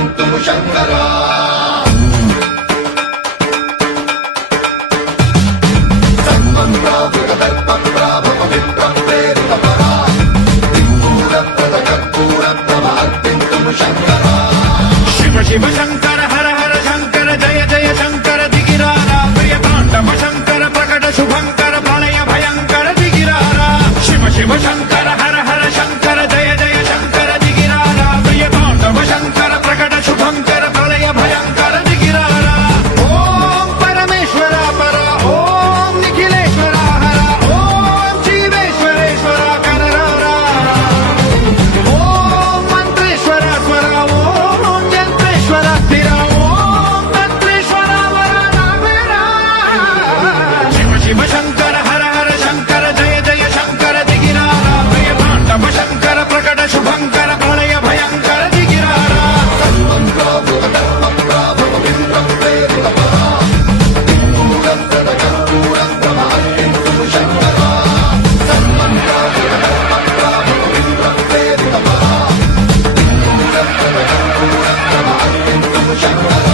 అర్పింతుము శంకరా సర్వం ప్రావృత దర్పం ప్రాభవ విప్రం ప్రేరిత పరా దిక్పూర ప్రద కర్పూర ప్రభ అర్పింతుము శంకరా శివ శివ శంకర హర హర శంకర జయ జయ శంకర దిగిరారా ప్రియ తాండవ శంకర ప్రకట శుభంకర ప్రళయ భయంకర దిగిరారా శివ శివ శంకర హర హర శంకర జయ జయ శంకర దిగిరారా ప్రియ తాండవ శంకర ప్రకట శుభంకర ప్రళయ భయంకర దిగిరారా ఓం పరమేశ్వర పర ఓం నిఖిలేశ్వర హర ఓం జీవేశ్వరేశ్వర కరరారా ఓం మంత్రేశ్వర స్వర ఓం యంత్రేశ్వర స్థిర ఓం తంత్రేశ్వర వర నామేరా శివ శివ శంకర హర హర శంకర జయ జయ శంకర దిగిరారా ప్రియ తాండవ శంకర ప్రకట శుభంకర ప్రళయ భయంకర దిగిరారా సర్వం ప్రావృత దర్పం ప్రాభవ విప్రం ప్రేరిత పరా దిక్పూర ప్రద కర్పూర ప్రభ అర్పింతుము శంకరా సర్వం ప్రావృత దర్పం ప్రాభవ విప్రం ప్రేరిత పరా దిక్పూర ప్రద కర్పూర ప్రభ అర్పింతుము శంకరా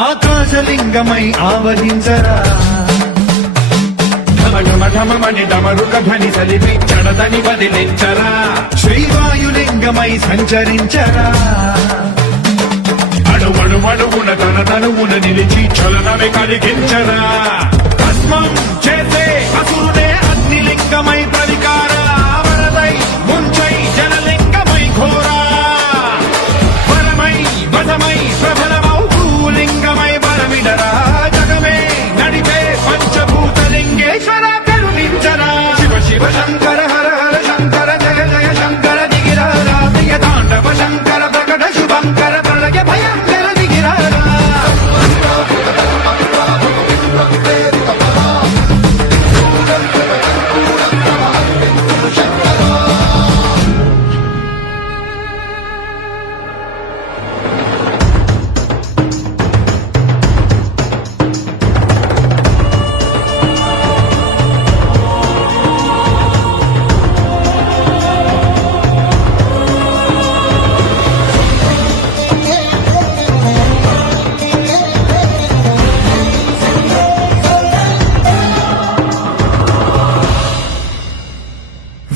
ఆకాశలింగమై ఆవహించరా ఢమఢమఢమని డమరుక ధ్వని సలిపి చడదని వదిలించరా శ్రీవాయులింగమై సంచరించరా అడువడువడువున తన తనువున నిలిచి చలనమే కలిగించరా భస్మం చేసే అసురునే అగ్నిలింగమై ప్రవికారా వరదై ముంచై జలలింగమై ఘోరా వరమై వధమై ప్రబలమౌ భూలింగమై బలమిడరా జగమే నడిపే పంచభూతలింగేశ్వర కరుణించరా శివ శివ శంకర హర హర శంకర జయ జయ శంకర దిగిరారా ప్రియ తాండవ శంకర ప్రకట శుభంకర ప్రళయ భయంకర దిగిరారా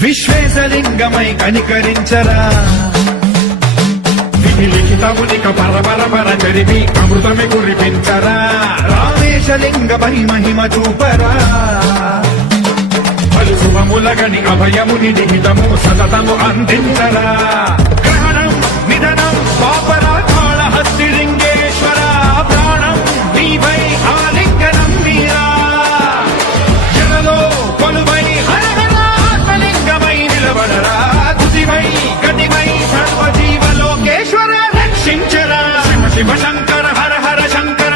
విశ్వేశలింగమై కనికరించరా విధి లిఖితమునిక పరపర చరిపి అమృతమి కురిపించరా రామేశలింగమై మహిమ చూపరా పలు శుభములగని అభయముని నిహితము సతతము అందించరా